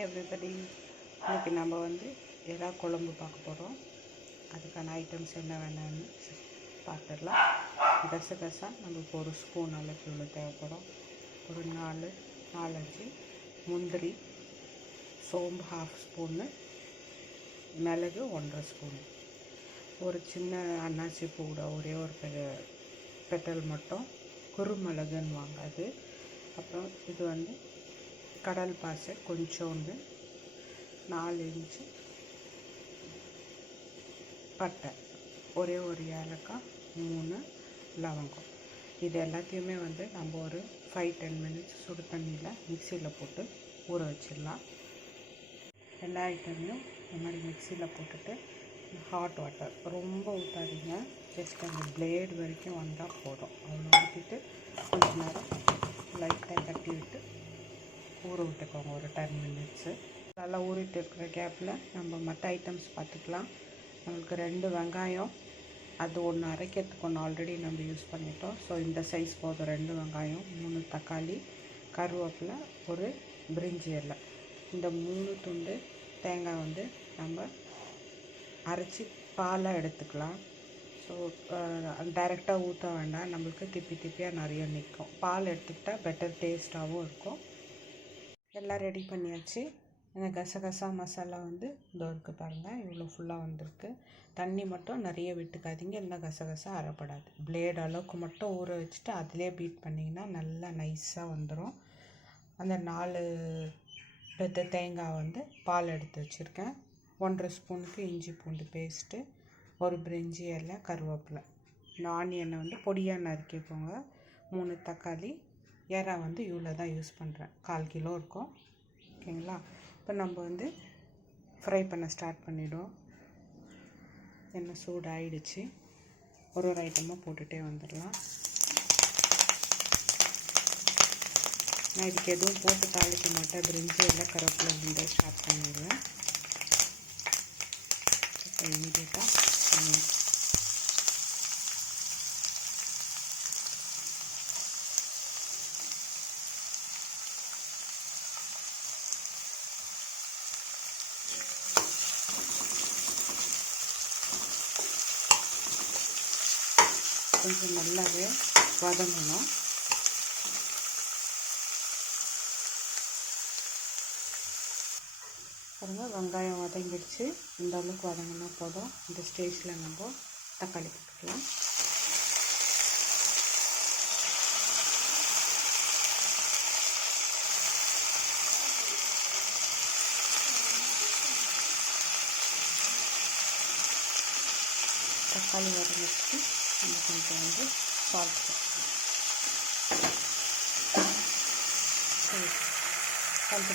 Hi everybody. இன்றைக்கி நம்ம எறா குழம்பு பார்க்க போகிறோம். அதுக்கான ஐட்டம்ஸ் என்ன வேணான்னு பார்த்துடலாம். கசகசா நம்மளுக்கு ஒரு ஸ்பூன் அளவுக்கு இவ்வளோ தேவைப்படும். ஒரு 4-5 முந்திரி, சோம்பு 1/2 ஸ்பூனு, மிளகு 1/2 ஸ்பூனு, ஒரு சின்ன அன்னாச்சி பூட ஒரே ஒரு பெட்டல் மட்டும், குறுமிளகுன்னு வாங்க அது. அப்புறம் இது கடல் பாசி கொஞ்சோண்டு, 4 இன்ச்சு பட்டை, ஒரே ஒரு ஏலக்காய், 3 லவங்கம். இது எல்லாத்தையுமே நம்ம ஒரு 5-10 மினிட்ஸ் சுடு தண்ணியில் மிக்சியில் போட்டு ஊற வச்சிடலாம். எல்லா ஐட்டமையும் இந்த மாதிரி மிக்சியில் போட்டுட்டு ஹாட் வாட்டர் ரொம்ப ஊற்றாதீங்க, ஜஸ்ட் அந்த பிளேடு வரைக்கும் வந்தால் போதும். அவ்வளோ ஊற்றிட்டு கொஞ்சம் நேரம் லைட்டாக தட்டி விட்டு ஊற விட்டுக்கோங்க ஒரு 10 மினிட்ஸு. நல்லா ஊறிட்டு இருக்கிற கேப்பில் நம்ம மற்ற ஐட்டம்ஸ் பார்த்துக்கலாம். நம்மளுக்கு 2 வெங்காயம், அது ஒன்று அரைக்கிறதுக்கு ஒன்று ஆல்ரெடி நம்ம யூஸ் பண்ணிட்டோம். ஸோ இந்த சைஸ் போதும். 2 வெங்காயம், 3 தக்காளி, கருவேப்பிலை, ஒரு பிரிஞ்சி இலை, இந்த 3 துண்டு தேங்காய் நம்ம அரைச்சி பாலாக எடுத்துக்கலாம். ஸோ டைரெக்டாக ஊற்ற வேண்டாம், நம்மளுக்கு திப்பியாக நிறைய நிற்கும். பால் எடுத்துக்கிட்டால் பெட்டர் டேஸ்ட்டாகவும் இருக்கும். எல்லாம் ரெடி பண்ணியாச்சு. இந்த கசகசா மசாலா இதோ இருக்குது பாருங்கள், இவ்வளோ ஃபுல்லாக வந்திருக்கு. தண்ணி மட்டும் நிறைய விட்டுக்காதீங்க, இல்லைனா கசகசா அரைப்படாது. பிளேட் அளவுக்கு மட்டும் ஊற வச்சுட்டு அதிலே பீட் பண்ணிங்கன்னா நல்லா நைஸாக வந்துடும். அந்த 4 பெத்த தேங்காய் பால் எடுத்து வச்சுருக்கேன். 1/2 ஸ்பூனுக்கு இஞ்சி பூண்டு பேஸ்ட்டு, ஒரு பிரிஞ்சி இலை, கருவேப்பிலை, இந்த ஆனியனை பொடியாக நறுக்கிக்கோங்க, 3 தக்காளி, எறா இவ்வளோ தான் யூஸ் பண்ணுறேன், 1/4 கிலோ இருக்கும். ஓகேங்களா? இப்போ நம்ம ஃப்ரை பண்ண ஸ்டார்ட் பண்ணிவிடுவோம். எண்ணெய் சூடாகிடுச்சு. ஒரு ஐட்டமாக போட்டுகிட்டே வந்துடலாம். நான் இதுக்கு எதுவும் போட்டு தாளிக்க மாட்டேன், பிரிஞ்சி எல்லாம் கருவேப்பிலை ஸ்டார்ட் பண்ணிடுவேன். இப்போ இமீடியட்டாக கொஞ்சம் நல்லாவே வதங்கணும். பாருங்கள், வெங்காயம் வதங்கிடுச்சு. இந்த அளவுக்கு வதங்கினா போதும். இந்த ஸ்டேஜில் நம்ம தக்காளி போட்டுக்கலாம். தக்காளி வதங்கிடுச்சு. நம்ம கொஞ்சம் சால்ட்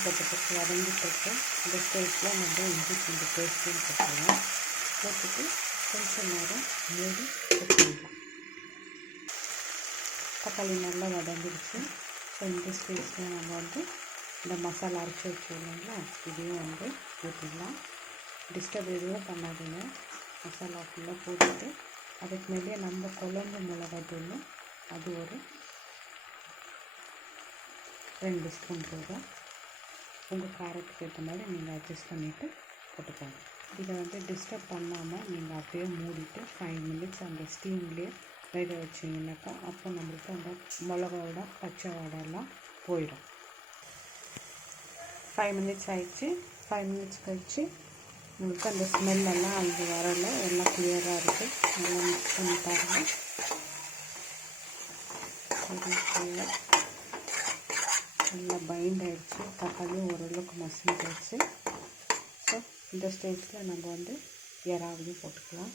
போட்டு வதங்கிட்டு இந்த ஸ்டேஜில் நம்ம இஞ்சி பூண்டு பேஸ்ட்டும் போட்டுக்கலாம். போட்டுட்டு கொஞ்சம் நேரம் மூடி வச்சுக்கலாம். தக்காளி நல்லா வதங்கிடுச்சு. ஸோ இந்த ஸ்டேஜில் நம்ம இந்த மசாலா அரைச்சி வச்சுருந்தோம்னா இதையும் ஊற்றிடலாம். டிஸ்டர்ப் எதுவும் பண்ணாதீங்க. மசாலா ஃபுல்லாக போட்டுட்டு அதுக்கு மேலே நம்ம குழம்பு மிளகாத்தூள் அது ஒரு 2 ஸ்பூன் போதும். உங்கள் காரத்துக்கு ஏற்ற மாதிரி நீங்கள் அட்ஜஸ்ட் பண்ணிவிட்டு போட்டுக்கோங்க. இதை டிஸ்டர்ப் பண்ணாமல் நீங்கள் அப்படியே மூடிட்டு 5 மினிட்ஸ் அந்த ஸ்டீம்லேயே வேக வச்சிங்கனாக்கா அப்போ நம்மளுக்கு அந்த மிளகாவோட பச்சை வாடெல்லாம் போயிடும். 5 மினிட்ஸ் ஆயிடுச்சு. 5 மினிட்ஸ் கழிச்சு உங்களுக்கு அந்த ஸ்மெல்லாம் அங்கே வரலை, எல்லாம் கிளியராக இருக்குது. நல்லா மிக்ஸ் பண்ணி பாருங்கள். நல்லா பைண்ட் ஆகிடுச்சு. தக்காளியும் ஓரளவுக்கு மசிஞ்சிடுச்சு. ஸோ இந்த ஸ்டேஜில் நம்ம எறாவையும் போட்டுக்கலாம்.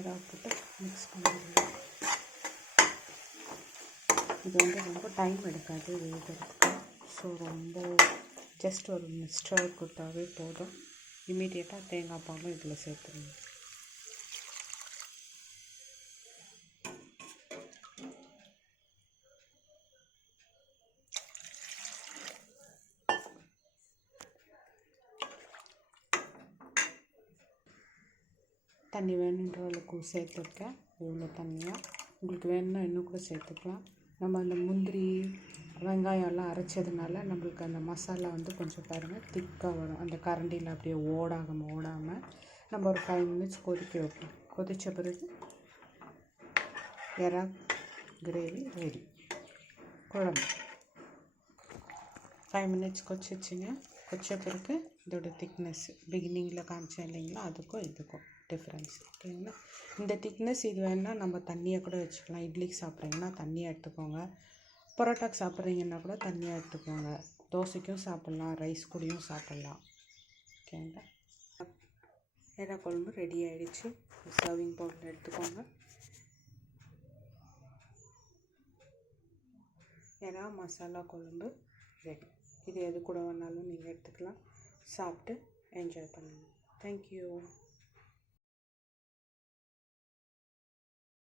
எறாவை போட்டு மிக்ஸ் பண்ணிடலாம். இது ரொம்ப டைம் எடுக்காது வேகிறதுக்கு. ஸோ ரொம்ப ஜஸ்ட் ஒரு மிக்ஸ்டர் கொடுத்தாவே போதும். இமீடியட்டாக தேங்காய் பாலும் இதில் சேர்த்துருங்க. தண்ணி வேணுன்ற அளவுக்கு சேர்த்துருக்கேன். இவ்வளோ தண்ணியாக. உங்களுக்கு வேணும்னா இன்னும் கூட சேர்த்துக்கலாம். நம்ம அந்த முந்திரி வெங்காயம்லாம் அரைச்சதுனால நம்மளுக்கு அந்த மசாலா வந்து கொஞ்சம் பாருங்கள் திக்காக வரும். அந்த கரண்டியில் அப்படியே ஓடாமல் நம்ம ஒரு 5 மினிட்ஸ் கொதிக்க வைப்போம். கொதித்த பிறகு எறா கிரேவி ரெடி. குழம்பு 5 மினிட்ஸ் கொதிச்சிச்சிங்க. கொதிச்ச பிறகு இதோட திக்னஸ் பிகினிங்கில் காமிச்சேன் இல்லைங்களா, அதுக்கும் இதுக்கும் டிஃப்ரென்ஸ் ஓகேங்களா. இந்த திக்னஸ் இது வேணுன்னா நம்ம தண்ணியை கூட வச்சுக்கலாம். இட்லிக்கு சாப்பிட்றீங்கன்னா தண்ணியாக எடுத்துக்கோங்க, பரோட்டாக்கு சாப்பிட்றீங்கன்னா கூட தண்ணியாக எடுத்துக்கோங்க, தோசைக்கும் சாப்பிட்லாம், ரைஸ் கூடயும் சாப்பிட்லாம் ஓகேங்களா. எறா குழம்பு ரெடி ஆகிடுச்சு. சர்விங் பவுலில் எடுத்துக்கோங்க. எறா மசாலா குழம்பு ரெடி. இது எது கூட வேணாலும் நீங்கள் எடுத்துக்கலாம். சாப்பிட்டு என்ஜாய் பண்ணுங்கள். தேங்க்யூ.